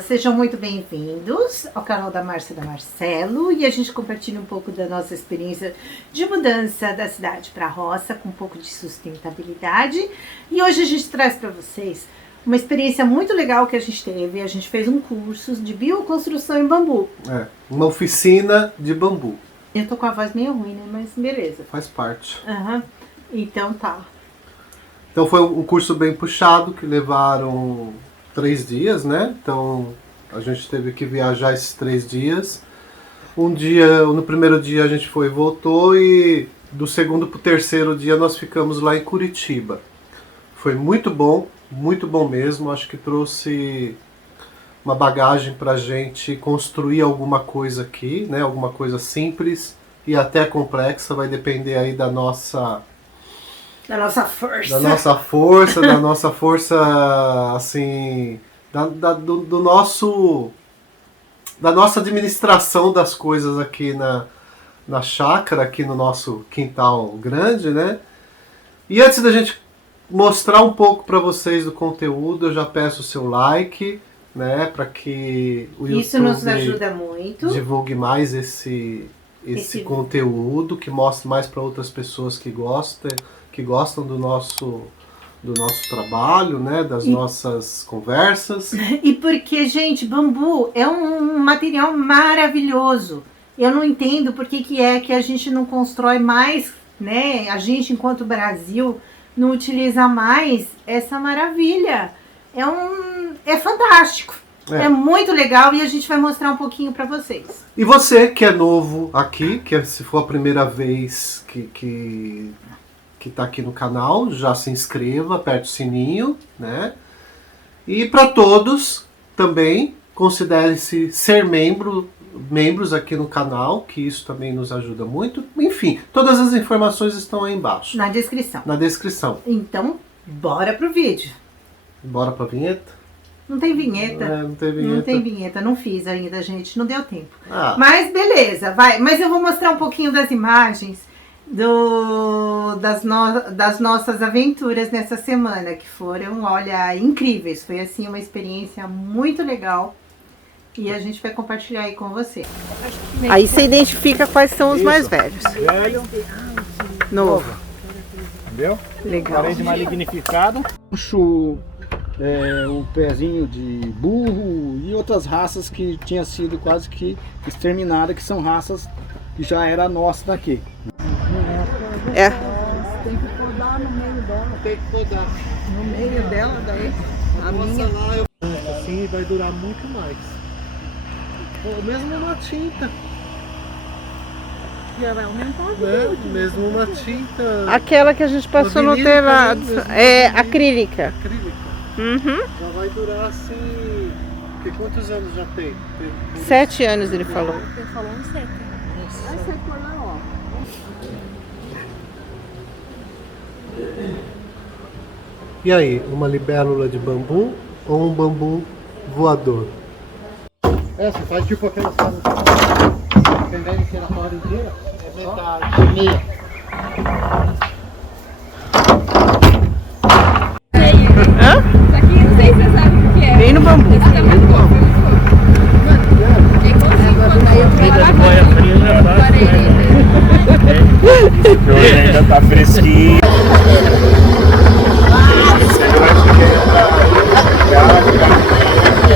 Sejam muito bem-vindos ao canal da Márcia da Marcelo, e a gente compartilha um pouco da nossa experiência de mudança da cidade para a roça, com um pouco de sustentabilidade. E hoje a gente traz para vocês uma experiência muito legal que a gente teve. A gente fez um curso de bioconstrução em bambu. Uma oficina de bambu. Eu tô com a voz meio ruim, né? Mas beleza. Faz parte. Então tá. Então foi um curso bem puxado, que levaram 3 dias, né? Então a gente teve que viajar esses 3 dias. No primeiro dia a gente foi e voltou, e do segundo para o terceiro dia nós ficamos lá em Curitiba. Foi muito bom mesmo. Acho que trouxe uma bagagem para a gente construir alguma coisa aqui, né? Alguma coisa simples e até complexa, vai depender aí da nossa força, assim, da nossa administração das coisas aqui na chácara, aqui no nosso quintal grande, né? E antes da gente mostrar um pouco para vocês do conteúdo, eu já peço o seu like, né? Para que o YouTube isso nos ajuda muito, divulgue mais esse conteúdo, que mostre mais para outras pessoas que gostam do nosso trabalho, né, das nossas conversas. E porque, gente, bambu é um material maravilhoso. Eu não entendo por que é que a gente não constrói mais, né? A gente, enquanto Brasil, não utiliza mais essa maravilha. É fantástico. É muito legal, e a gente vai mostrar um pouquinho para vocês. E você que é novo aqui, que se for a primeira vez que está aqui no canal, já se inscreva, aperte o sininho, né? E para todos também, considere-se ser membros aqui no canal, que isso também nos ajuda muito. Enfim, todas as informações estão aí embaixo. Na descrição. Na descrição. Então, bora pro vídeo. Bora pra vinheta? Não tem vinheta. Não tem vinheta. Não tem vinheta, não fiz ainda, gente, não deu tempo. Mas beleza, vai. Mas eu vou mostrar um pouquinho das imagens das nossas aventuras nessa semana, que foram, olha, incríveis. Foi assim uma experiência muito legal, e a gente vai compartilhar aí com você. Aí você identifica quais são os mais velhos. Velho, novo. Entendeu? Legal. Parede mais lignificada. Puxo o pezinho de burro e outras raças que tinha sido quase que exterminadas, que são raças que já era nossa daqui. Tem que podar no meio dela. Tem que podar. No meio dela, daí a minha. Assim vai durar muito mais. Ou mesmo uma tinta. Já vai aumentar. Mesmo uma tinta. Aquela que a gente passou no telado. É acrílica. Já vai durar assim. Porque quantos anos já tem? 7 anos ele falou. Ele falou uns 7. Aí você for lá, ó. E aí, uma libélula de bambu ou um bambu voador? Você faz tipo aquelas casas. Entendendo que era a hora inteira? É metade, meia. Isso aqui não sei se você sabe o que é. Bem no bambu. Esse tá muito bom, muito bom. Mano, é igualzinho quando eu Vida de boia fria não é fácil. Hoje ainda tá fresquinho.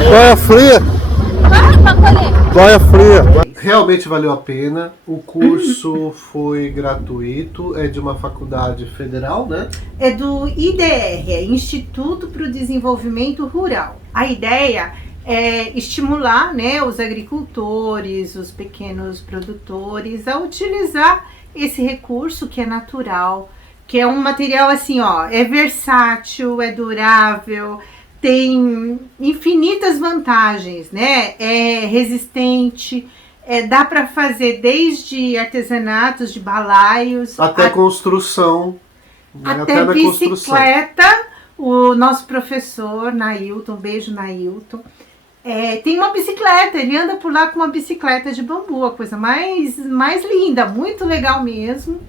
Boia fria! Boia fria! Realmente valeu a pena. O curso foi gratuito, é de uma faculdade federal, né? É do IDR, é Instituto para o Desenvolvimento Rural. A ideia é estimular, né, os agricultores, os pequenos produtores a utilizar esse recurso que é natural, que é um material assim, ó, é versátil, é durável, tem infinitas vantagens, né? É resistente, dá para fazer desde artesanatos de balaios até construção, né? até na bicicleta. construção. O nosso professor Nailton, beijo Nailton, tem uma bicicleta, ele anda por lá com uma bicicleta de bambu, a coisa mais linda, muito legal mesmo.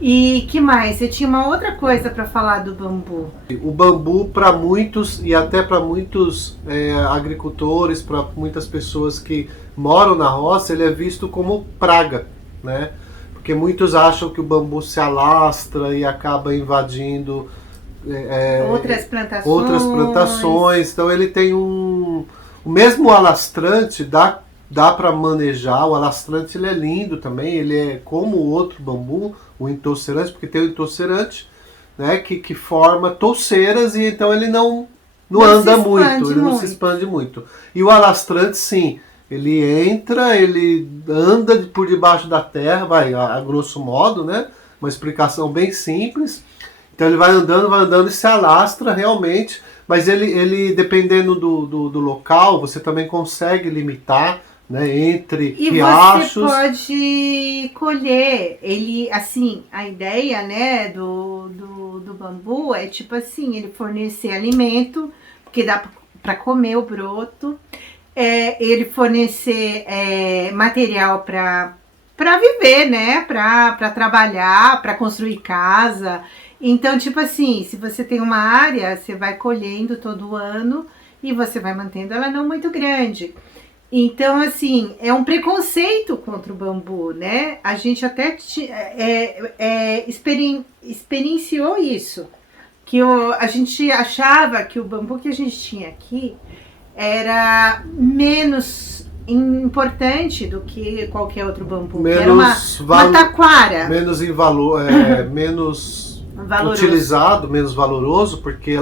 E que mais? Você tinha uma outra coisa para falar do bambu. O bambu, para muitos e até para muitos agricultores, para muitas pessoas que moram na roça, ele é visto como praga, né? Porque muitos acham que o bambu se alastra e acaba invadindo outras plantações. Então ele tem o mesmo alastrante, dá para manejar. O alastrante ele é lindo também, ele é como o outro bambu, o entorcerante, porque tem o entorcerante, né, que forma touceiras e então ele não anda muito, ele não se expande muito. E o alastrante, sim, ele entra, ele anda por debaixo da terra, vai a grosso modo, né, uma explicação bem simples. Então ele vai andando e se alastra realmente, mas ele dependendo do local, você também consegue limitar, né, entre riachos. E você pode colher ele, assim, a ideia, né, do bambu é tipo assim, ele fornecer alimento, porque dá para comer o broto, ele fornecer material para viver, né, para trabalhar, para construir casa. Então, tipo assim, se você tem uma área, você vai colhendo todo ano e você vai mantendo ela não muito grande. Então, assim, é um preconceito contra o bambu, né? A gente até experienciou isso. Que a gente achava que o bambu que a gente tinha aqui era menos importante do que qualquer outro bambu. Era uma taquara. Menos em valor, menos valoroso. Utilizado, menos valoroso, porque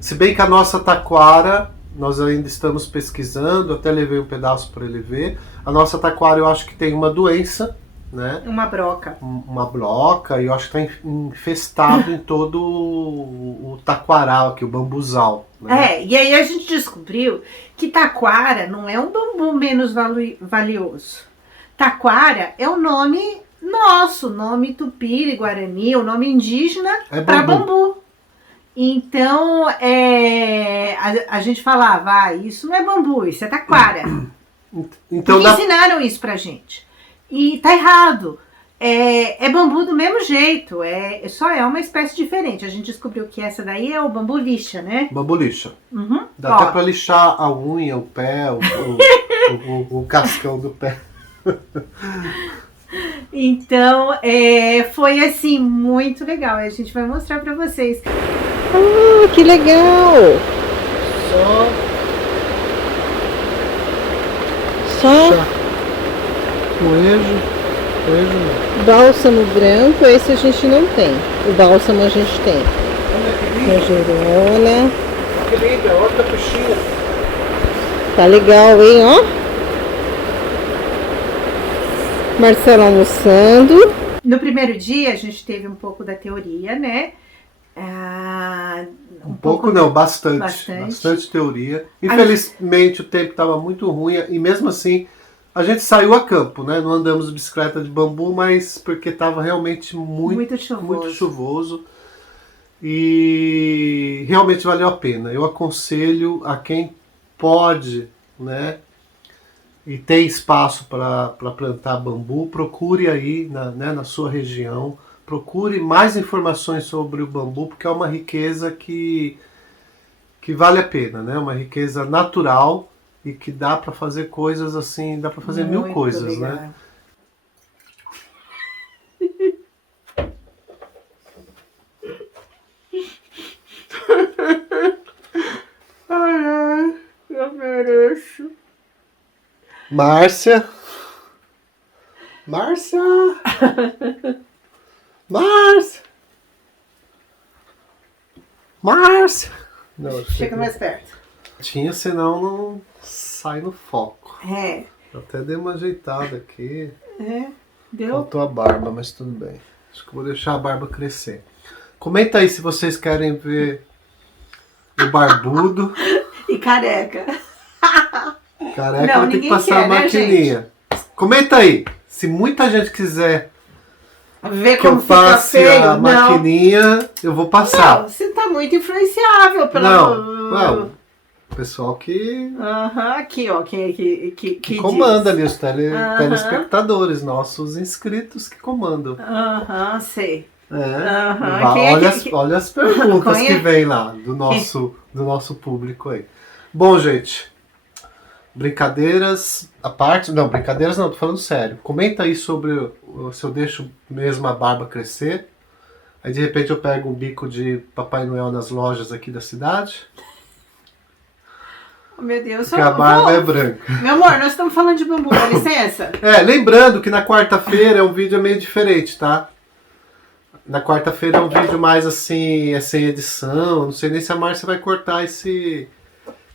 se bem que a nossa taquara, nós ainda estamos pesquisando, até levei um pedaço para ele ver. A nossa taquara eu acho que tem uma doença, né? Uma broca. Uma broca, e eu acho que está infestado em todo o taquaral aqui, o bambuzal. Né? E aí a gente descobriu que taquara não é um bambu menos valioso. Taquara é o nome nosso, nome tupi, guarani, o nome indígena para bambu. Então, a gente falava, isso não é bambu, isso é taquara. Então, ensinaram isso pra gente. E tá errado. É bambu do mesmo jeito, só é uma espécie diferente. A gente descobriu que essa daí é o bambu lixa, né? Bambu lixa. Uhum. Dá até pra lixar a unha, o pé, o cascão do pé. Então, foi assim, muito legal. A gente vai mostrar pra vocês. Que legal! Só coejo bálsamo branco, esse a gente não tem. O bálsamo a gente tem. Tangerona. Que linda, olha a puxinha. Tá legal, hein, ó. Marcelo almoçando. No primeiro dia a gente teve um pouco da teoria, né? Um pouco não, bastante teoria. Infelizmente o tempo estava muito ruim e mesmo assim a gente saiu a campo, né? Não andamos de bicicleta de bambu, mas porque estava realmente muito chuvoso e realmente valeu a pena. Eu aconselho a quem pode, né? E tem espaço para plantar bambu, procure aí na sua região, procure mais informações sobre o bambu, porque é uma riqueza que vale a pena, né? Uma riqueza natural e que dá para fazer coisas assim, dá para fazer mil coisas, legal. Né? Ai, eu mereço. Márcia. Não, chega mais perto. Senão não sai no foco. Eu até dei uma ajeitada aqui. Deu. Faltou a barba, mas tudo bem. Acho que eu vou deixar a barba crescer. Comenta aí se vocês querem ver o barbudo. E careca. Careca, vai ter que passar a maquininha. Né, comenta aí. Se muita gente quiser ver que eu passe a maquininha, eu vou passar. Não, você tá muito influenciável pela... Não. O pessoal que Aqui, ó, que comanda diz. ali, os telespectadores, nossos inscritos que comandam. Sei. Quem olha as perguntas que vem lá do nosso público aí. Bom, gente, brincadeiras à parte. Não, brincadeiras não, tô falando sério. Comenta aí sobre se eu deixo mesmo a barba crescer. Aí de repente eu pego um bico de Papai Noel nas lojas aqui da cidade. Oh, meu Deus, Porque a barba é branca. Meu amor, nós estamos falando de bambu, dá licença. Lembrando que na quarta-feira é um vídeo meio diferente, tá? Na quarta-feira é um vídeo mais assim, é sem edição. Não sei nem se a Márcia vai cortar esse.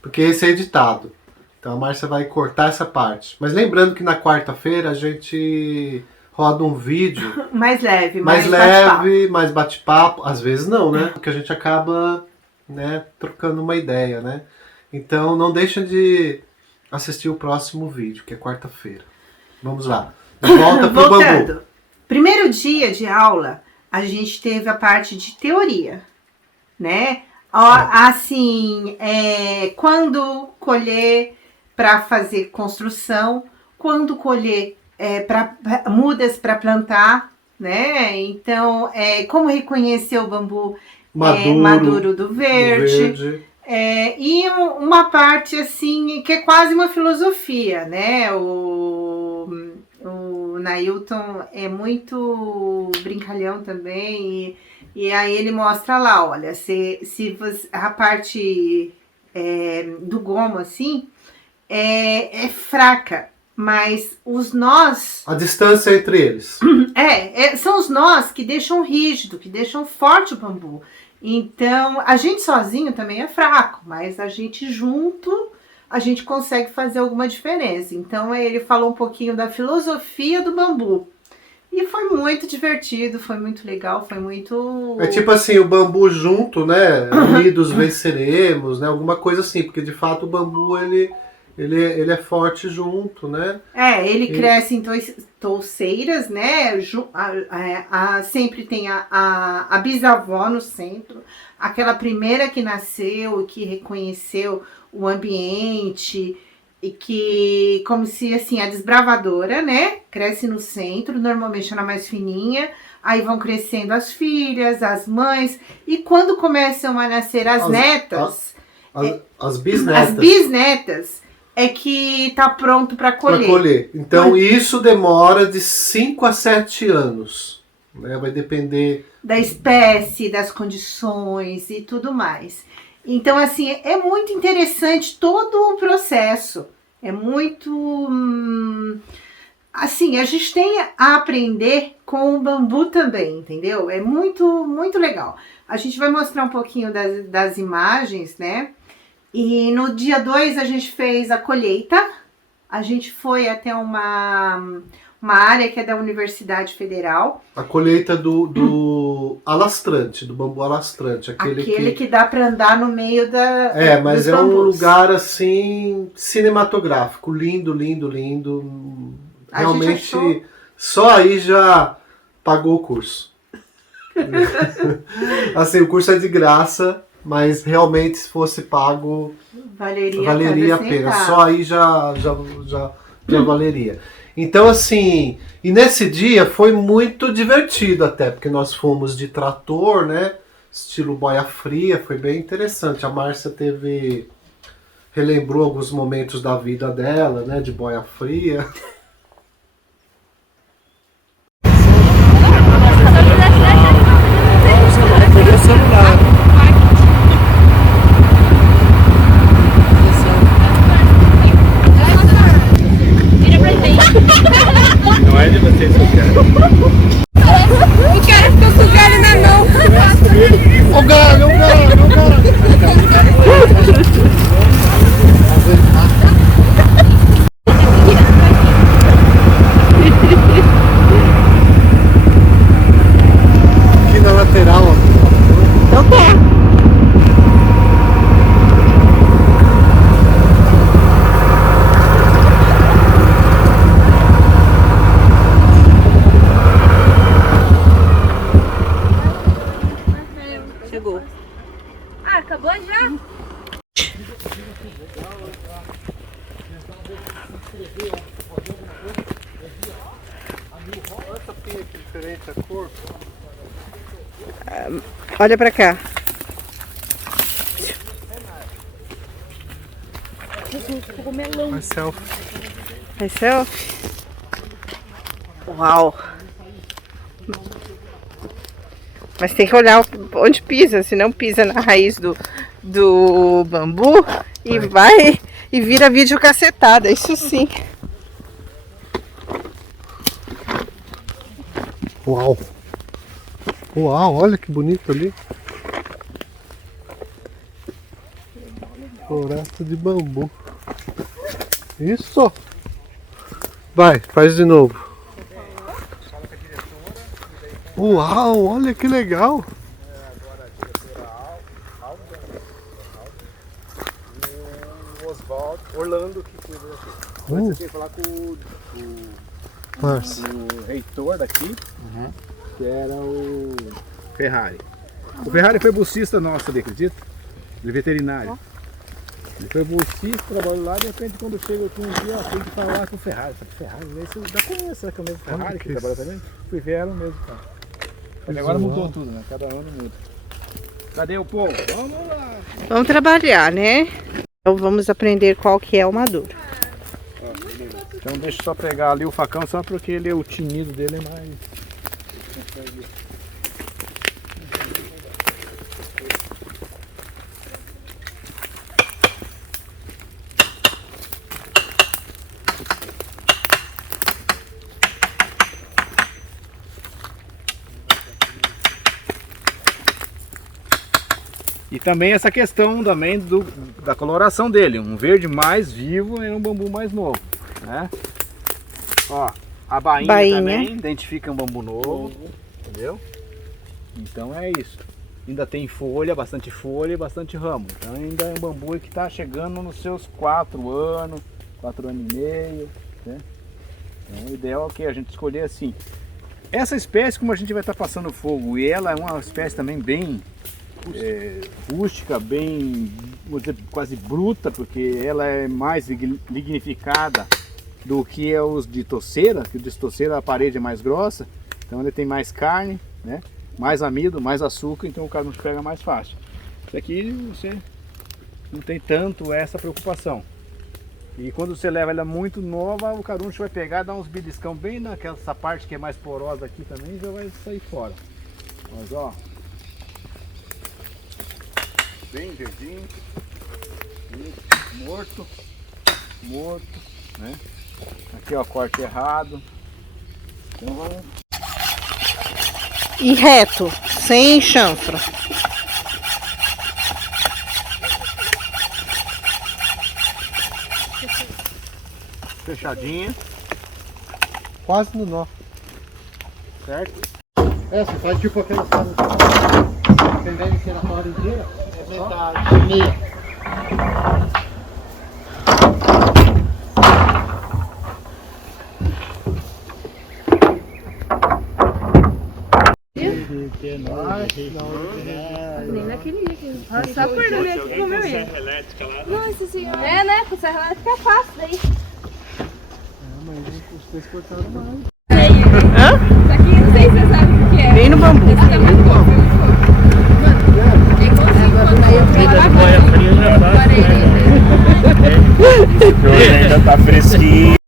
Porque esse é editado. Então a Márcia vai cortar essa parte. Mas lembrando que na quarta-feira a gente roda um vídeo mais leve, mais bate-papo. Às vezes não, né? Porque a gente acaba, né, trocando uma ideia, né? Então não deixem de assistir o próximo vídeo, que é quarta-feira. Vamos lá. De volta pro bambu. Primeiro dia de aula, a gente teve a parte de teoria, né? Assim, quando colher para fazer construção, quando colher mudas para plantar, né? Então, como reconhecer o bambu maduro do verde. E uma parte assim que é quase uma filosofia, né? O Nailton é muito brincalhão também e aí ele mostra lá, olha, se você, a parte do gomo assim é fraca, mas os nós... A distância entre eles. São os nós que deixam rígido, que deixam forte o bambu. Então, a gente sozinho também é fraco, mas a gente junto, a gente consegue fazer alguma diferença. Então, ele falou um pouquinho da filosofia do bambu. E foi muito divertido, foi muito legal, foi muito... É tipo assim, o bambu junto, né? Unidos venceremos, né? Alguma coisa assim, porque de fato o bambu, ele é forte junto, né? Ele cresce em touceiras, né? Sempre tem a bisavó no centro, aquela primeira que nasceu, que reconheceu o ambiente e que, como se assim, a desbravadora, né? Cresce no centro, normalmente ela é mais fininha, aí vão crescendo as filhas, as mães, e quando começam a nascer as netas... As bisnetas. As bisnetas é que tá pronto para colher. Então isso demora de 5 a 7 anos. Né? Vai depender da espécie, das condições e tudo mais. Então, assim, é muito interessante todo o processo. É muito... assim, a gente tem a aprender com o bambu também, entendeu? É muito, muito legal. A gente vai mostrar um pouquinho das imagens, né? E no dia 2 a gente fez a colheita, a gente foi até uma área que é da Universidade Federal. A colheita do alastrante, do bambu alastrante. Aquele que dá para andar no meio mas dos é bambus. Um lugar assim, cinematográfico, lindo, lindo, lindo. Realmente, só aí já pagou o curso. Assim, o curso é de graça. Mas realmente, se fosse pago, valeria a pena. Só aí já valeria. Então, assim, e nesse dia foi muito divertido até, porque nós fomos de trator, né? Estilo boia fria, foi bem interessante. A Márcia relembrou alguns momentos da vida dela, né? De boia fria. Não é de vocês que eu quero. O cara ficou com o galho na mão. O galho. Aqui na lateral, ó. Então tá. Chegou. pouquinho aqui diferente a cor. Olha pra cá. Faz selfie. Faz selfie? Uau! Mas tem que olhar onde pisa, senão pisa na raiz do bambu e vai e vira vídeo cacetada, isso sim. Uau! Uau, olha que bonito ali. Floresta de bambu. Isso! Vai, faz de novo. Uau, olha que legal! O Oswaldo, Orlando que cuida daqui. Você tem que falar com o reitor daqui, que era o Ferrari. O Ferrari foi bolsista nosso ali, acredita? De veterinário. Ele foi bolsista, trabalhou lá, de repente quando chega aqui um dia, tem que falar com o Ferrari. Ferrari, aí você já conhece, que é o mesmo Ferrari que trabalha também? Fui ver, era o mesmo cara. Mas agora mudou tudo, né? Cada ano muda. Cadê o povo? Vamos lá! Vamos trabalhar, né? Então vamos aprender qual que é o maduro. Então deixa eu só pegar ali o facão, só porque ele, o tinido dele é mais... E também essa questão também da coloração dele, um verde mais vivo e um bambu mais novo, né? Ó, a bainha também identifica um bambu novo, entendeu? Então é isso. Ainda tem folha, bastante folha e bastante ramo. Então ainda é um bambu que está chegando nos seus 4 anos, 4 anos e meio, né? Então o ideal é que a gente escolher assim. Essa espécie, como a gente vai estar passando fogo, e ela é uma espécie também bem rústica, bem, vou dizer, quase bruta, porque ela é mais lignificada do que os de toceira, que o de toceira a parede é mais grossa, então ele tem mais carne, né? Mais amido, mais açúcar, então o caruncho pega mais fácil. Isso aqui você não tem tanto essa preocupação. E quando você leva ela muito nova, o caruncho vai pegar, dar uns beliscão bem naquela parte que é mais porosa aqui também e já vai sair fora. Mas ó, bem verdinho, morto, né? Aqui ó, corte errado. Então vamos... E reto, sem chanfro. Fechadinha. Quase no nó. Certo? Você faz tipo aquela história. Você vende que na hora inteira? É metade. Meia. Nem naquele dia. Olha só por ali aqui comeu ele. Nossa senhora. É, né? Com serra elétrica é fácil daí. Hã? Isso aqui não sei se você sabe o que é. Bem no bambu. Esse tamanho do bambu. É igualzinho quando eu Boia fria já faz, né? Hoje ainda tá fresquinho.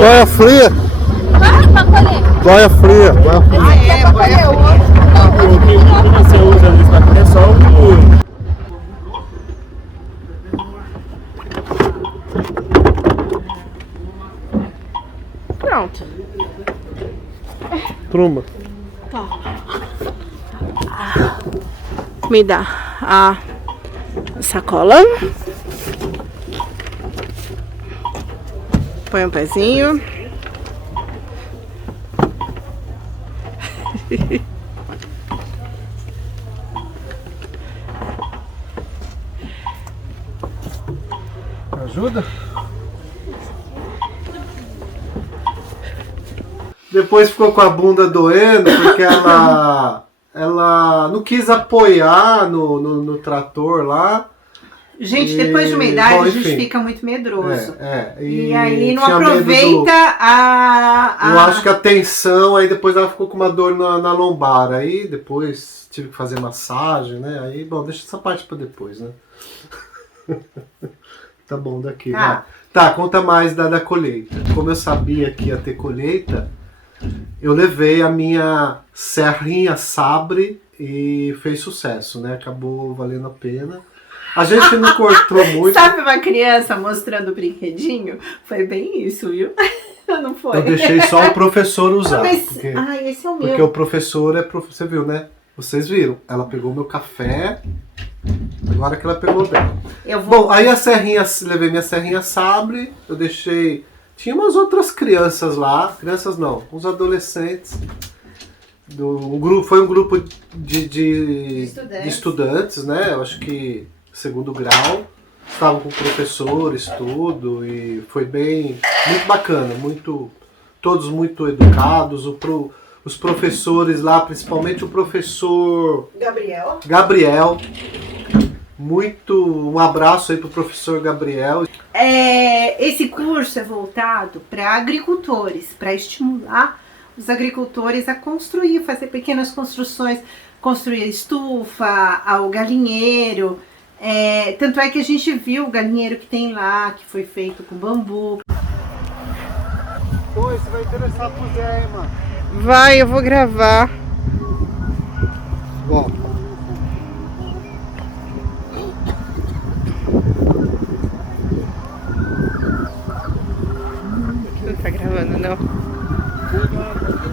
Boia fria. Boia fria. Boia fria. O que você usa nisso pra comer só o... Pronto. Truma. Me dá a sacola. Põe um pezinho. Ajuda? depois ficou com a bunda doendo porque ela não quis apoiar no trator lá. Gente, depois de uma idade bom, a gente enfim. fica muito medroso. E aí não tinha medo aproveita Eu acho que a tensão, aí depois ela ficou com uma dor na lombar. Aí depois tive que fazer massagem, né? Aí, bom, deixa essa parte pra depois, né? Tá bom, daqui. Tá. Tá, conta mais da colheita. Como eu sabia que ia ter colheita, eu levei a minha serrinha sabre e fez sucesso, né? Acabou valendo a pena. A gente não cortou muito. Sabe uma criança mostrando o brinquedinho? Foi bem isso, viu? Não foi? Eu deixei só o professor usar. Mas, porque esse é o meu. porque o professor é você viu, né? Vocês viram. Ela pegou meu café. Agora que ela pegou dela. Bom, aí levei minha serrinha sabre. Eu deixei. Tinha umas outras crianças lá. Crianças não, uns adolescentes. Foi um grupo de estudantes, né? Eu acho que segundo grau. Estavam com professores, tudo, e foi muito bacana, todos muito educados, os professores lá, principalmente o professor Gabriel, um abraço aí pro professor Gabriel. Esse curso é voltado para agricultores, para estimular os agricultores a construir, fazer pequenas construções, construir a estufa, o galinheiro. Tanto é que a gente viu o galinheiro que tem lá, que foi feito com bambu. Pô, isso vai interessar pro Zé, hein, mano? Vai, eu vou gravar. Bom, Não tá gravando, não.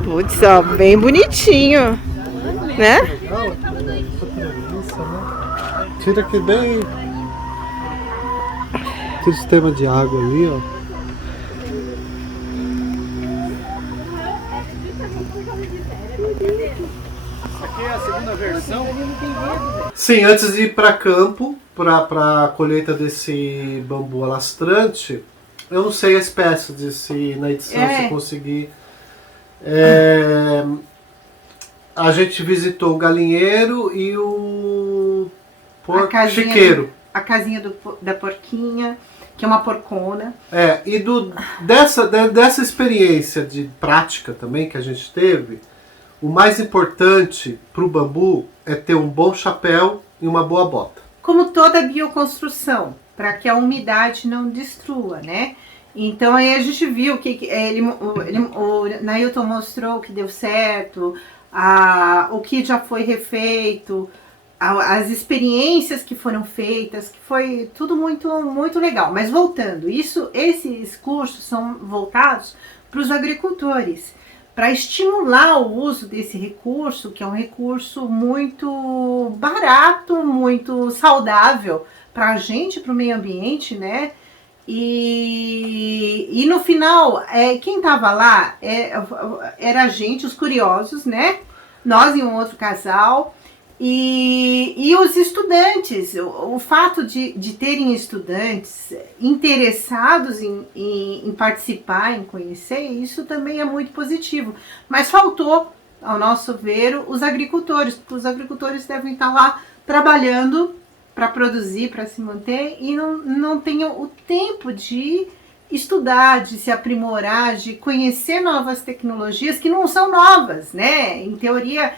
Putz, ó, bem bonitinho, né? legal, essa premissa, né? Tira aqui bem. Tem o sistema de água ali, ó. Essa aqui é a segunda versão. Sim, antes de ir para campo, para a colheita desse bambu alastrante, eu não sei a espécie, se na edição você conseguir. A gente visitou o galinheiro e o chiqueiro. A casinha da porquinha, que é uma porcona. E dessa experiência de prática também que a gente teve, o mais importante para o bambu é ter um bom chapéu e uma boa bota. Como toda bioconstrução, para que a umidade não destrua, né? Então aí a gente viu que o Nailton mostrou que deu certo, o que já foi refeito, as experiências que foram feitas, que foi tudo muito, muito legal. Mas voltando, esses cursos são voltados para os agricultores, para estimular o uso desse recurso, que é um recurso muito barato, muito saudável para a gente, para o meio ambiente, né? E no final, quem estava lá era a gente, os curiosos, né? Nós e um outro casal. E os estudantes, o fato de terem estudantes interessados em participar, em conhecer, isso também é muito positivo. Mas faltou, ao nosso ver, os agricultores, porque os agricultores devem estar lá trabalhando para produzir, para se manter, e não tenham o tempo de estudar, de se aprimorar, de conhecer novas tecnologias que não são novas, né? Em teoria,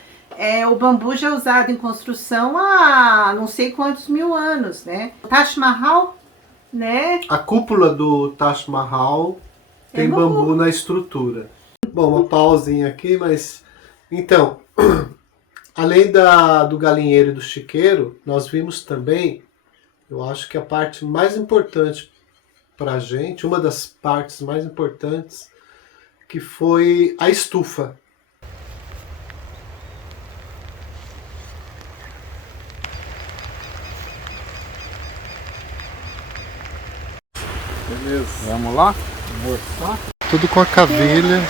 o bambu já é usado em construção há não sei quantos mil anos, né? O Taj Mahal, né? A cúpula do Taj Mahal tem bambu na estrutura. Bom, uma pausinha aqui, mas... Então, além do galinheiro e do chiqueiro, nós vimos também, eu acho que a parte mais importante para a gente, uma das partes mais importantes, que foi a estufa. Beleza. Vamos lá? Almoçar. Tudo com a cavilha.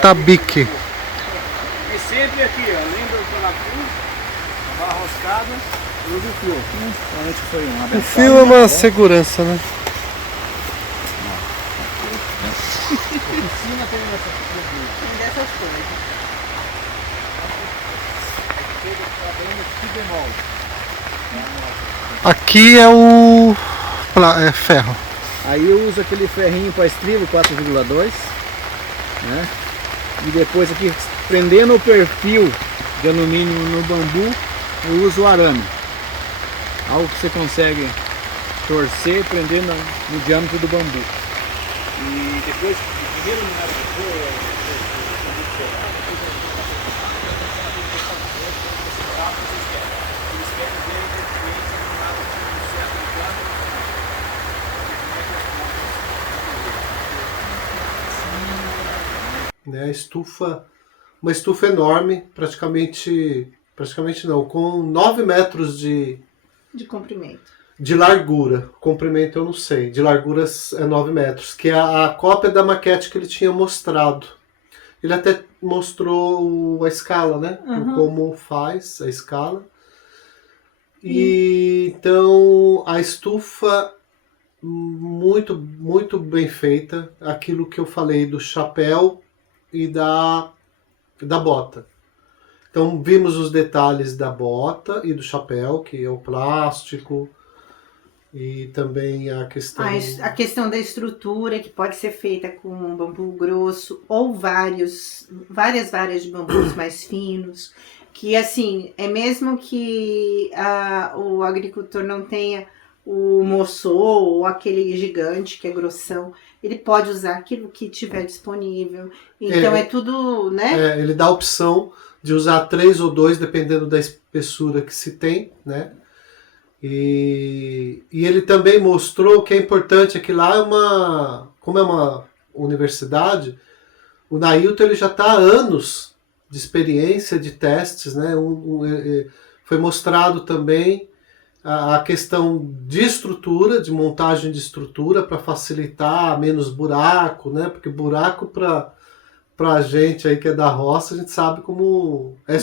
Tabique. E sempre aqui, ó, lembra do Cruz, barra roscada. Usa o fio. Provavelmente foi um O abençoado. fio é uma segurança, né? Oficina tem essa. Tem dessas coisas. Aqui é o ferro. Aí eu uso aquele ferrinho para estribo 4,2, né? E depois aqui, prendendo o perfil de alumínio no bambu, eu uso o arame. Algo que você consegue torcer prendendo no diâmetro do bambu. E depois, o primeiro minério de cor, né, a estufa, uma estufa enorme, praticamente não, com 9 metros De comprimento. de largura. Comprimento eu não sei, de largura é 9 metros, que é a cópia da maquete que ele tinha mostrado. Ele até mostrou a escala, né? Como faz a escala. E então a estufa muito, muito bem feita, aquilo que eu falei do chapéu e da bota. Então vimos os detalhes da bota e do chapéu, que é o plástico, e também a questão... A questão da estrutura, que pode ser feita com um bambu grosso ou várias varas de bambus mais finos, que assim, é mesmo que o agricultor não tenha o moçô ou aquele gigante que é grossão, ele pode usar aquilo que tiver disponível. Então é tudo, né? Ele dá a opção de usar 3 ou 2, dependendo da espessura que se tem, né? E ele também mostrou que é importante, que lá como é uma universidade, o Nailton ele já está há anos de experiência, de testes, né? Foi mostrado também a questão de estrutura, de montagem de estrutura para facilitar menos buraco, né? Porque buraco para a gente aí que é da roça, a gente sabe como é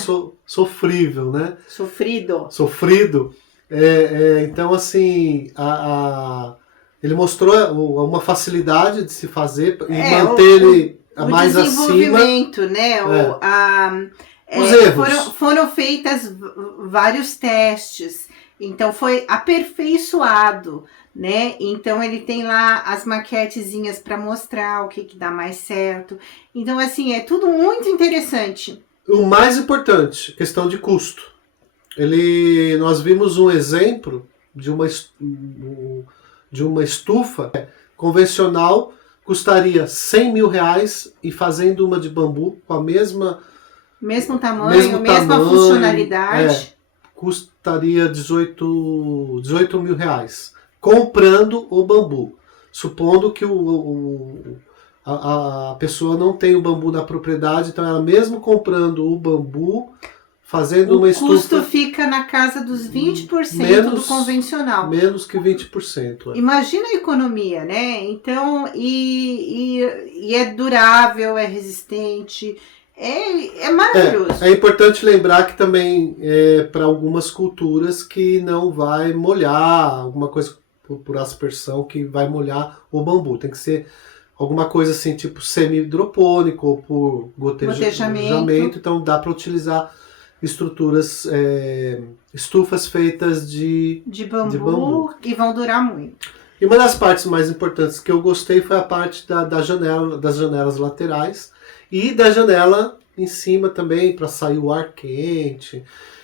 sofrível, né? Sofrido. Então, assim, ele mostrou uma facilidade de se fazer e manter ele mais acima. O desenvolvimento, né? Os erros. Foram feitas vários testes. Então foi aperfeiçoado, né? Então ele tem lá as maquetezinhas para mostrar o que dá mais certo. Então, assim, é tudo muito interessante. O mais importante, questão de custo. Nós vimos um exemplo de uma estufa convencional, custaria 100 mil reais, e fazendo uma de bambu com a mesmo tamanho, mesma funcionalidade. Custaria 18 mil reais, comprando o bambu. Supondo que a pessoa não tem o bambu na propriedade, então ela mesmo comprando o bambu, fazendo uma estufa... O custo fica na casa dos 20% do convencional. Menos que 20%. Imagina a economia, né? Então, e é durável, é resistente... É maravilhoso. É importante lembrar que também para algumas culturas que não vai molhar, alguma coisa por aspersão que vai molhar o bambu. Tem que ser alguma coisa assim, tipo semi-hidropônico ou por gotejamento. Então dá para utilizar estufas feitas de bambu. E vão durar muito. E uma das partes mais importantes que eu gostei foi a parte das janelas laterais. E da janela em cima também, para sair o ar quente.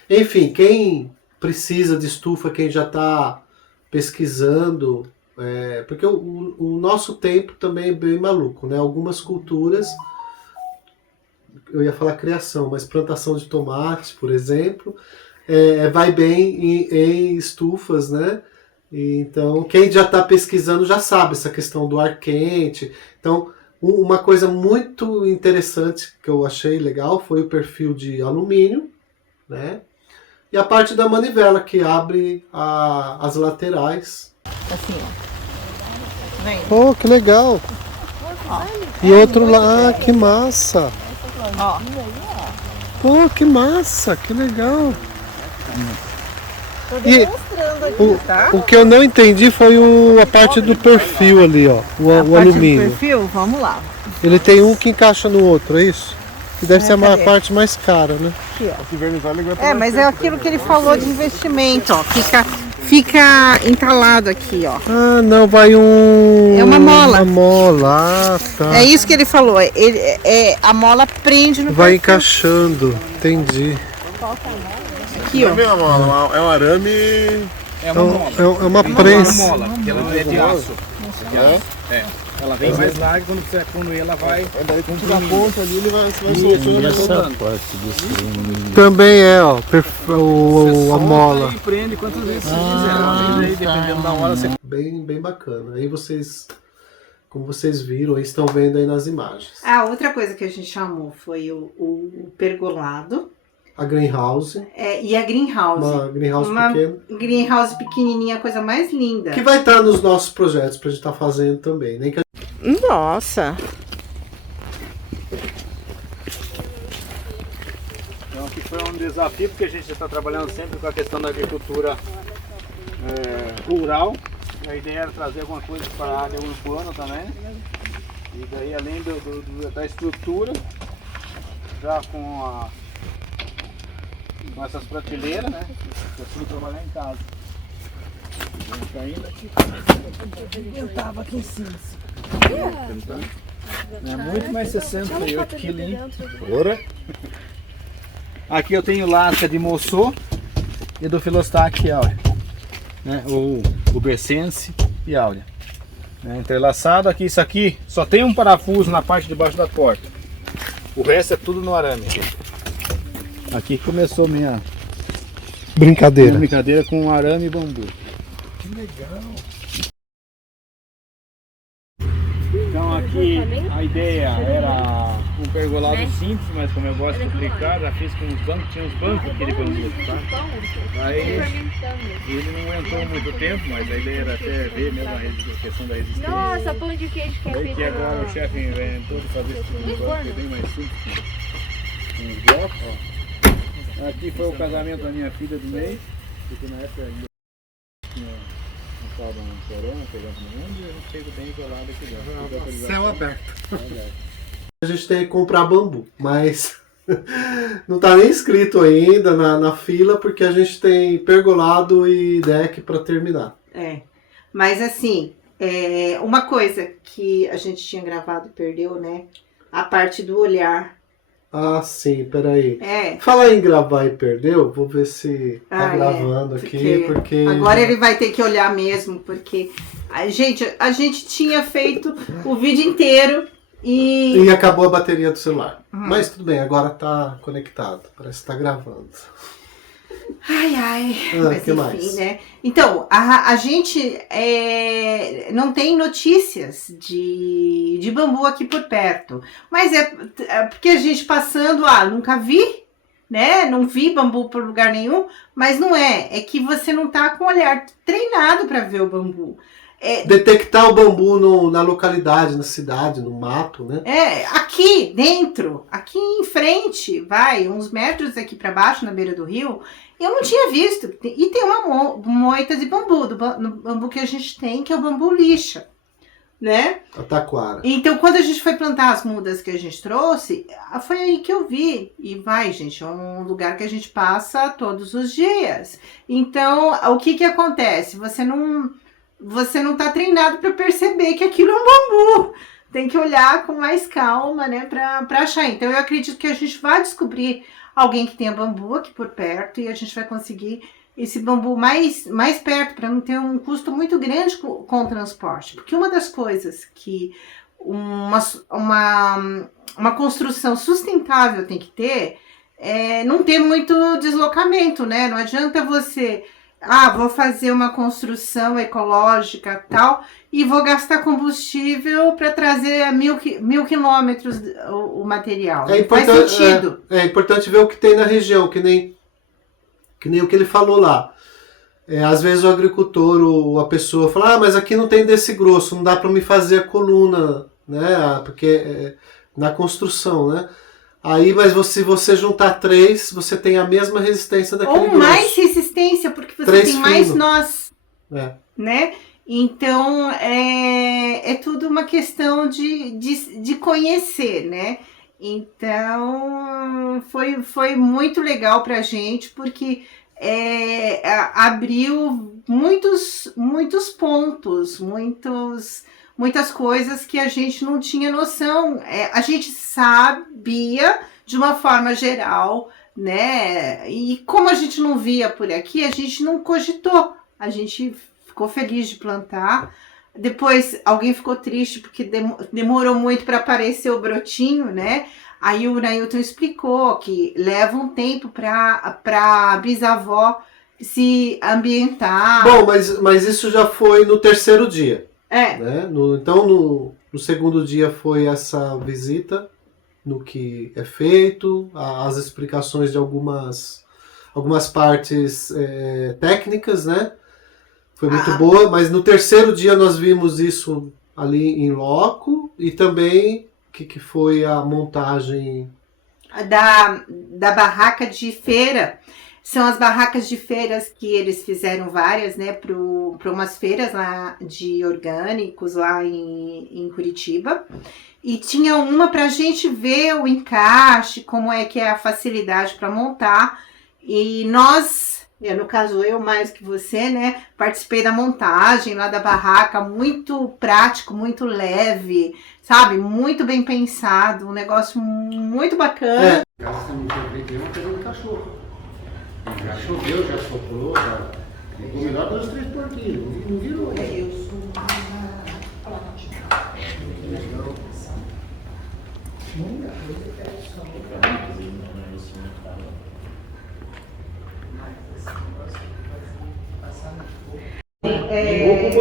Enfim, quem precisa de estufa, quem já está pesquisando, porque o nosso tempo também é bem maluco, né? Algumas culturas, eu ia falar criação, mas plantação de tomate, por exemplo, vai bem em estufas, né? Então, quem já está pesquisando já sabe essa questão do ar quente. Então, uma coisa muito interessante que eu achei legal foi o perfil de alumínio, né? E a parte da manivela que abre as laterais. Assim, ó. Vem. Oh, que legal! E outro lá, que massa! Ó. Oh, que massa, que legal! Tô E demonstrando aqui, tá? o que eu não entendi foi a parte do perfil ali, ó, o A parte do alumínio. perfil, vamos lá. Ele tem um que encaixa no outro, é isso? Que deve ser a cadê? parte mais cara, né? É, mas é aquilo que ele falou de investimento, ó. Fica entalado aqui, ó. Ah, não, vai É uma mola. Uma mola, tá. É isso que ele falou. A mola prende no Vai perfil. encaixando, entendi. Aqui, ó. É uma mola, é um arame. É uma mola. É uma prensa. Mola, porque ela não é de aço. Ela vem mais larga quando você ela vai. Daí quando tiver a ponta ali, ele vai soltando. Também é, ó, a mola. E prende quantas vezes você quiser. Aí, dependendo da hora, você. Bem bacana. Aí vocês, como vocês viram, aí estão vendo aí nas imagens. Ah, outra coisa que a gente chamou foi o pergolado A greenhouse, e a greenhouse. uma greenhouse Uma pequena. greenhouse pequenininha, a coisa mais linda. Que vai estar nos nossos projetos pra gente estar fazendo também, nem que Nossa. Então aqui foi um desafio, porque a gente está trabalhando sempre com a questão da agricultura rural. A ideia era trazer alguma coisa para a área urbana também. E daí, além da estrutura, já com essas prateleiras, né? Eu fui trabalhar em casa. Eu estava aqui em cima. É muito mais 68 quilinhos. Aqui eu tenho lasca de moçô e do Filostac áurea, né? O Bersense e áurea. Entrelaçado aqui, isso aqui só tem um parafuso na parte de baixo da porta. O resto é tudo no arame. Aqui começou minha brincadeira com arame e bambu. Que legal! Então aqui a ideia era um pergolado simples, mas como eu gosto de aplicar, já fiz com uns bancos, tinha uns bancos aqui de bambu, tá? Aí ele não aguentou muito tempo, mas a ideia era até ver mesmo a questão da resistência. Nossa, pão de queijo que é Aí feito. que agora o chefe inventou de fazer esse tipo de banco, que é bem mais simples. Com uns blocos, ó. Aqui foi o casamento da minha filha do meio, porque na época ainda tinha um tal de um corona pegando no mundo e a gente fez o bem isolado aqui dentro. céu aberto. A gente tem que comprar bambu, mas não tá nem escrito ainda na fila, porque a gente tem pergolado e deck para terminar. É, mas assim, uma coisa que a gente tinha gravado e perdeu, né? A parte do olhar. Ah, sim, peraí. É. Falar em gravar e perdeu, vou ver se tá gravando aqui, porque... Agora ele vai ter que olhar mesmo, porque... A gente tinha feito o vídeo inteiro e... E acabou a bateria do celular. Mas tudo bem, agora tá conectado, parece que tá gravando. Ai, mas que enfim, mais? né? Então, a gente não tem notícias de bambu aqui por perto. Mas é porque a gente passando, nunca vi, né? Não vi bambu por lugar nenhum, mas não é. É que você não tá com o olhar treinado para ver o bambu. Detectar o bambu na localidade, na cidade, no mato, né? Aqui dentro, aqui em frente, uns metros aqui para baixo, na beira do rio, eu não tinha visto. E tem uma moita de bambu, do bambu que a gente tem, que é o bambu lixa, né? A taquara. Então, quando a gente foi plantar as mudas que a gente trouxe, foi aí que eu vi. E gente, é um lugar que a gente passa todos os dias. Então, o que acontece? Você não tá treinado para perceber que aquilo é um bambu. Tem que olhar com mais calma, né, para achar. Então, eu acredito que a gente vai descobrir alguém que tenha bambu aqui por perto e a gente vai conseguir esse bambu mais perto, para não ter um custo muito grande com o transporte. Porque uma das coisas que uma construção sustentável tem que ter é não ter muito deslocamento, né? Não adianta você... vou fazer uma construção ecológica tal e vou gastar combustível para trazer a 1.000 quilômetros o material. Faz sentido. É importante ver o que tem na região, que nem o que ele falou lá. Às vezes o agricultor ou a pessoa fala, mas aqui não tem desse grosso, não dá para me fazer a coluna, né? Porque na construção, né? Aí, mas se você juntar 3, você tem a mesma resistência daquele Ou mais resistência, porque você 3 tem mais fino. nós, É. né? Então, é tudo uma questão de conhecer, né? Então, foi muito legal pra gente, porque abriu muitos pontos, muitas coisas que a gente não tinha noção. A gente sabia de uma forma geral, né? E como a gente não via por aqui, a gente não cogitou. A gente ficou feliz de plantar. Depois alguém ficou triste porque demorou muito para aparecer o brotinho, né? Aí o Nailton explicou que leva um tempo para a bisavó se ambientar. Bom, mas isso já foi no 3º dia. Né? Então, no 2º dia foi essa visita no que é feito, as explicações de algumas partes técnicas, né? Foi muito boa, mas no 3º dia nós vimos isso ali em loco e também que foi a montagem da barraca de feira. São as barracas de feiras que eles fizeram várias, né, para umas feiras lá de orgânicos lá em Curitiba. E tinha uma para a gente ver o encaixe, como é que é a facilidade para montar. E no caso eu mais que você, né, participei da montagem lá da barraca, muito prático, muito leve, sabe? Muito bem pensado, um negócio muito bacana. Já choveu, já soprou, já ficou melhor 2, 3 porquinhos, não virou.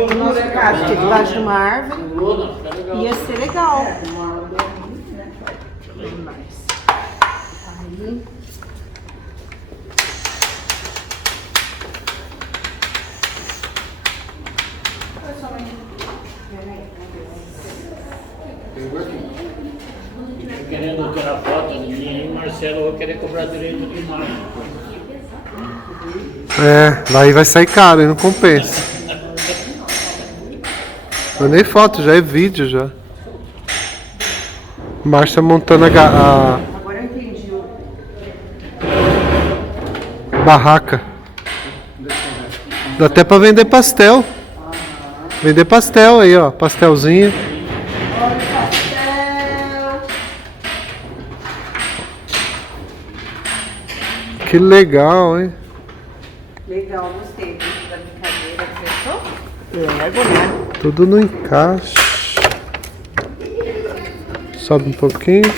O nosso caso, que debaixo de uma árvore, ia ser legal. Querendo tirar foto minha aí, Marcelo, eu vou querer cobrar direito de imagem. Daí vai sair caro, e não compensa. Não é nem foto, já é vídeo já. Márcia montando a Agora eu entendi. barraca. Dá até pra vender pastel. Vender pastel aí, ó. Pastelzinho. Que legal, hein? Legal, gostei da brincadeira. Fechou? Tudo no encaixe. Sobe um pouquinho.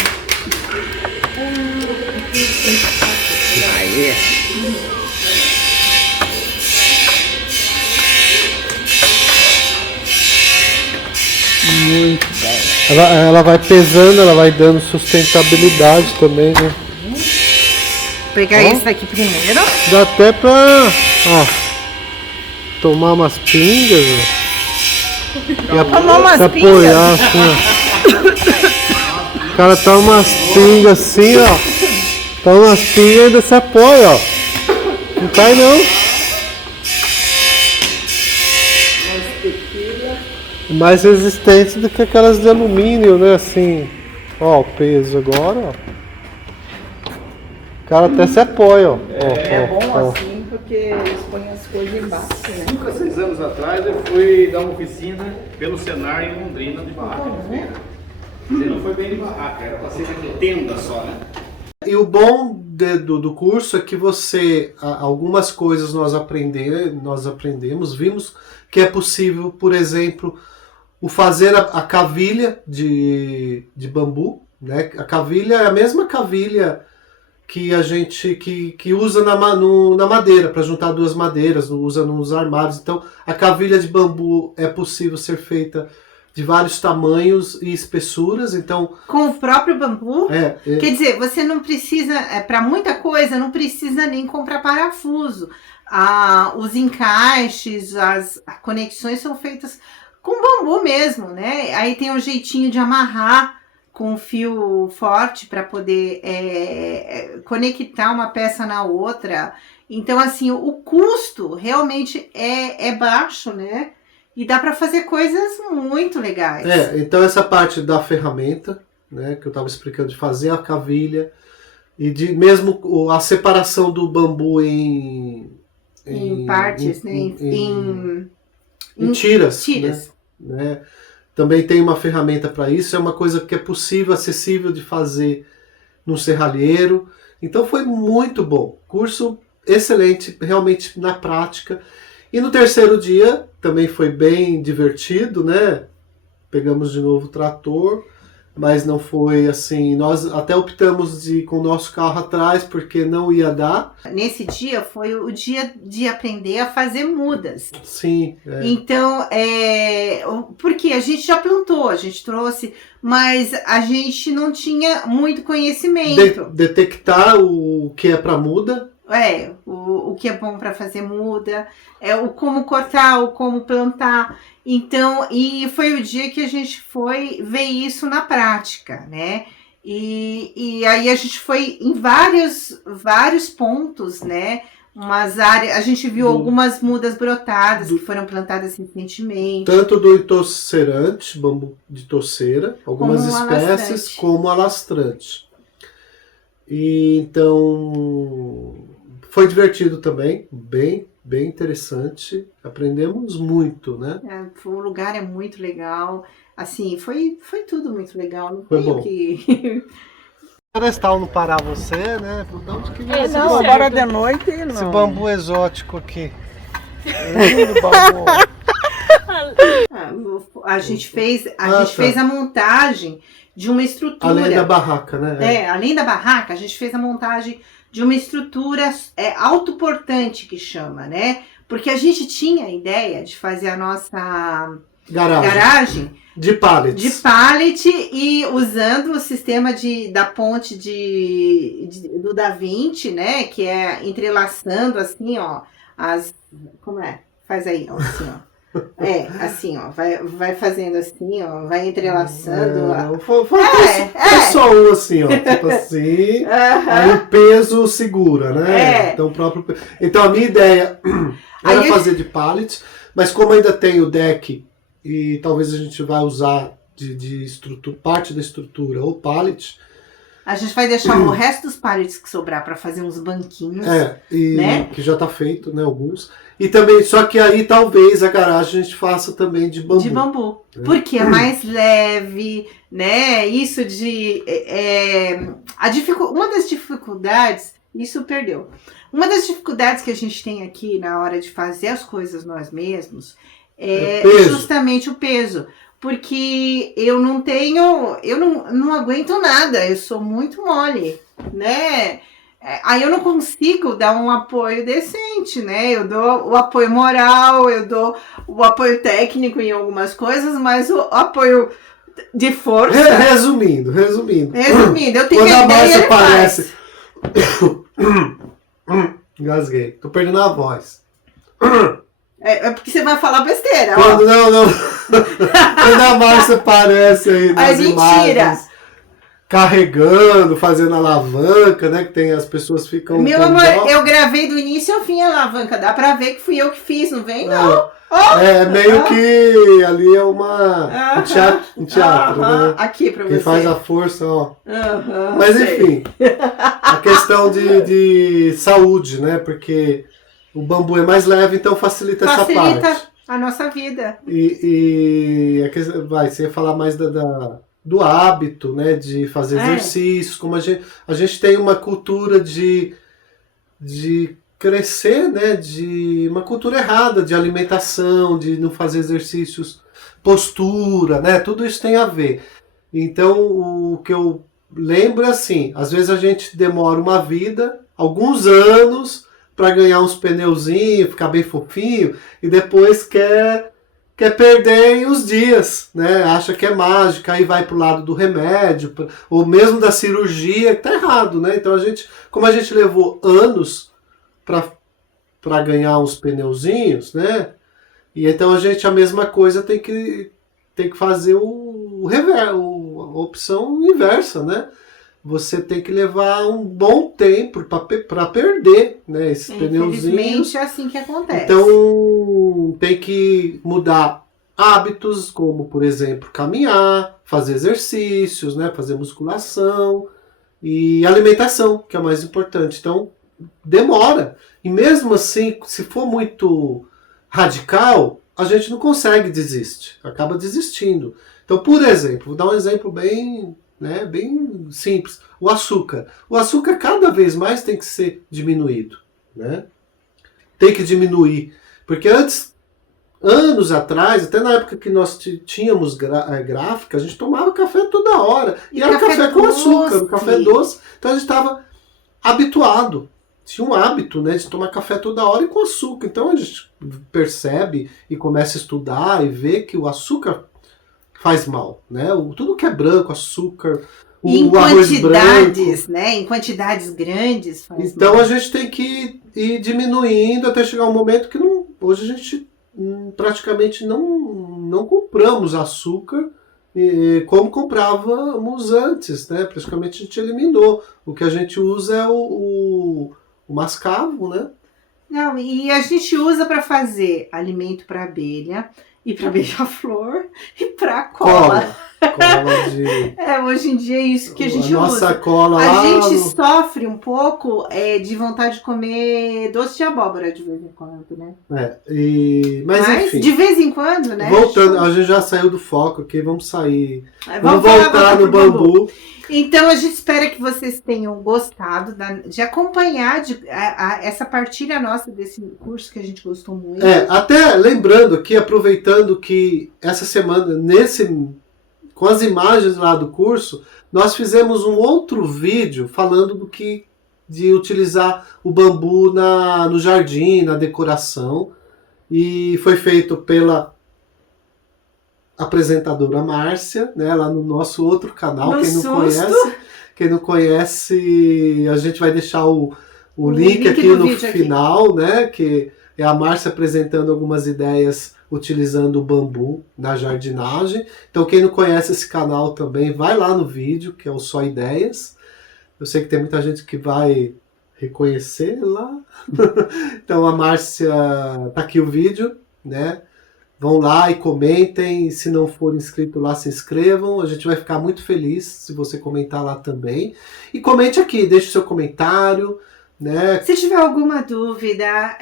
Muito bem. Ela vai pesando, ela vai dando sustentabilidade também, né? Vou pegar esse daqui primeiro. Dá até pra tomar umas pingas, ó. Tomar umas Se apoiar assim, ó. O cara toma umas pingas assim, ó. Toma umas pingas e ainda se apoia, ó. Não cai não. Mais resistente do que aquelas de alumínio, né? Assim, ó, o peso agora, ó. O cara até se apoia, ó. É bom assim porque eles põem as coisas embaixo, né? 5 a 6 anos atrás eu fui dar uma oficina pelo Senar em Londrina de barraca de feira. Não foi bem de barraca, era para ser de tenda só, né? E o bom do curso é que algumas coisas nós aprendemos, vimos que é possível, por exemplo, o fazer a cavilha de bambu, né? A cavilha é a mesma cavilha que a gente que usa na madeira, para juntar duas madeiras, usa nos armários. Então, a cavilha de bambu é possível ser feita de vários tamanhos e espessuras. Então, com o próprio bambu? Quer dizer, você não precisa, para muita coisa, não precisa nem comprar parafuso. Os encaixes, as conexões são feitas com bambu mesmo, né? Aí tem um jeitinho de amarrar com fio forte para poder conectar uma peça na outra. Então, assim, o custo realmente é baixo, né? E dá para fazer coisas muito legais. Então essa parte da ferramenta, né, que eu estava explicando, de fazer a cavilha e de mesmo a separação do bambu em partes, em tiras. Né? Também tem uma ferramenta para isso, é uma coisa que é possível, acessível de fazer no serralheiro. Então foi muito bom, curso excelente, realmente na prática. E no terceiro dia também foi bem divertido, né? Pegamos de novo o trator, mas não foi assim. Nós até optamos de ir com o nosso carro atrás porque não ia dar. Nesse dia foi o dia de aprender a fazer mudas. Sim. Então, porque a gente já plantou, a gente trouxe, mas a gente não tinha muito conhecimento. Detectar o que é para muda. O que é bom para fazer muda, o como cortar, o como plantar. Então, e foi o dia que a gente foi ver isso na prática, né? E aí a gente foi em vários pontos, né? Umas áreas, a gente viu algumas mudas brotadas que foram plantadas recentemente. Tanto do entorcerante, bambu de torceira, algumas espécies, como alastrante. E então foi divertido também, bem interessante. Aprendemos muito, né? O lugar é muito legal. Assim, foi tudo muito legal. Não foi tem bom. o que... Florestal não parar você, né? De onde que vem esse Não, bambu? agora de noite não. Esse bambu exótico aqui. Lindo bambu. A gente fez a montagem de uma estrutura. Além da barraca, né? Além da barraca, a gente fez a montagem de uma estrutura autoportante, que chama, né? Porque a gente tinha a ideia de fazer a nossa garagem de pallet. E usando o sistema da ponte do Da Vinci, né? Que é entrelaçando assim, ó. Como é? Faz aí, ó, assim, ó. Assim, ó, vai fazendo assim, ó, vai entrelaçando. Foi só um assim, ó, tipo assim, aí o peso segura, né? Então a minha ideia era fazer de pallet, mas como ainda tem o deck e talvez a gente vai usar de estrutura, parte da estrutura ou pallet, a gente vai deixar o resto dos pallets que sobrar para fazer uns banquinhos, né? Que já tá feito, né, alguns. E também, só que aí talvez a garagem a gente faça também de bambu. De bambu, porque é mais leve, né? Isso uma das dificuldades, isso perdeu. Uma das dificuldades que a gente tem aqui na hora de fazer as coisas nós mesmos é justamente o peso. Porque eu não aguento nada, eu sou muito mole, né? Aí eu não consigo dar um apoio decente, né? Eu dou o apoio moral, eu dou o apoio técnico em algumas coisas, mas o apoio de força... Resumindo, eu tenho quando a a ideia, Márcia aparece... Engasguei, tô perdendo a voz. É porque você vai falar besteira. Não. Quando a Márcia aparece aí nas imagens, carregando, fazendo alavanca, né? Que tem, as pessoas ficam... Meu amor, eu gravei do início ao fim a alavanca. Dá pra ver que fui eu que fiz, não vem não. Meio que ali é um teatro, né? Aqui pra você. Quem faz a força, ó. Mas enfim, a questão de saúde, né? Porque o bambu é mais leve, então facilita essa parte. Facilita a nossa vida. Você ia falar mais do hábito, né, de fazer exercícios, como a gente tem uma cultura de crescer, né, de uma cultura errada de alimentação, de não fazer exercícios, postura, né, tudo isso tem a ver. Então, o que eu lembro é assim, às vezes a gente demora uma vida, alguns anos, para ganhar uns pneuzinhos, ficar bem fofinho, e depois quer perder em uns dias, né? Acha que é mágica, aí vai pro lado do remédio, ou mesmo da cirurgia, que tá errado, né? Então como a gente levou anos para ganhar uns pneuzinhos, né? E então a mesma coisa tem que fazer opção inversa, né? Você tem que levar um bom tempo para perder, né, esses pneuzinhos. Infelizmente é assim que acontece. Então tem que mudar hábitos, como por exemplo caminhar, fazer exercícios, né, fazer musculação e alimentação, que é o mais importante. Então demora. E mesmo assim, se for muito radical, a gente não consegue desistir, acaba desistindo. Então, por exemplo, vou dar um exemplo bem simples. O açúcar. O açúcar cada vez mais tem que ser diminuído, né? Tem que diminuir. Porque antes, anos atrás, até na época que nós tínhamos gráfica, a gente tomava café toda hora. E era café com açúcar, café doce. Então a gente estava habituado. Tinha um hábito, né, de tomar café toda hora e com açúcar. Então a gente percebe e começa a estudar e vê que o açúcar faz mal, né? Tudo que é branco, açúcar, em arroz quantidades, branco, né? Em quantidades grandes faz então mal. a gente tem que ir diminuindo até chegar um momento que hoje a gente praticamente não compramos açúcar como comprávamos antes, né? Praticamente a gente eliminou. O que a gente usa é o mascavo, né? Não, e a gente usa para fazer alimento para abelha e para beija-flor e para cola. Cola de... Hoje em dia é isso que a gente nossa usa. cola A lá gente no... sofre um pouco de vontade de comer doce de abóbora de vez em quando, né? Mas enfim. De vez em quando, né? Voltando, a gente já saiu do foco aqui, vamos sair. Vamos voltar no bambu. Então a gente espera que vocês tenham gostado de acompanhar essa partilha nossa desse curso que a gente gostou muito. Até lembrando aqui, aproveitando que essa semana, com as imagens lá do curso, nós fizemos um outro vídeo falando de utilizar o bambu no jardim, na decoração. E foi feito pela apresentadora Márcia, né, lá no nosso outro canal. Quem não conhece, a gente vai deixar o link aqui no final, né, que é a Márcia apresentando algumas ideias utilizando o bambu na jardinagem. Então quem não conhece esse canal também, vai lá no vídeo, que é o Só Ideias. Eu sei que tem muita gente que vai reconhecer lá. Então a Márcia, tá aqui o vídeo, né? Vão lá e comentem. Se não for inscrito lá, se inscrevam. A gente vai ficar muito feliz se você comentar lá também. E comente aqui, deixe o seu comentário, né? Se tiver alguma dúvida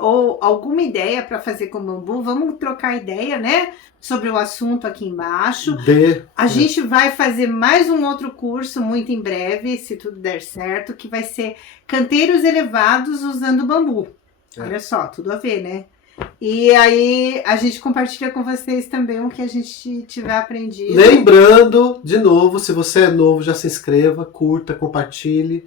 ou alguma ideia para fazer com bambu, vamos trocar ideia, né? Sobre o assunto aqui embaixo. A gente vai fazer mais um outro curso muito em breve, se tudo der certo, que vai ser canteiros elevados usando bambu. Olha só, tudo a ver, né? E aí a gente compartilha com vocês também o que a gente tiver aprendido. Lembrando, de novo, se você é novo, já se inscreva, curta, compartilhe.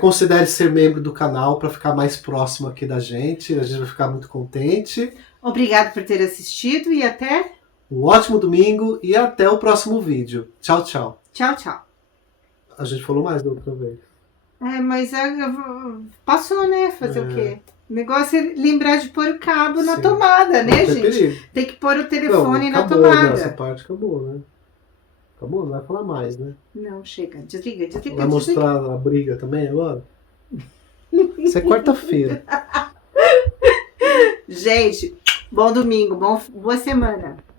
Considere ser membro do canal para ficar mais próximo aqui da gente. A gente vai ficar muito contente. Obrigado por ter assistido e até... Um ótimo domingo e até o próximo vídeo. Tchau, tchau. Tchau, tchau. A gente falou mais da outra vez. Mas passou, né? Fazer o quê? O negócio é lembrar de pôr o cabo na tomada, né, gente? Perigo. Tem que pôr o telefone na acabou, tomada. Essa parte acabou, né? Acabou, não vai falar mais, né? Não, chega. Desliga. Vai mostrar a briga também agora? Isso é quarta-feira. Gente, bom domingo, boa semana.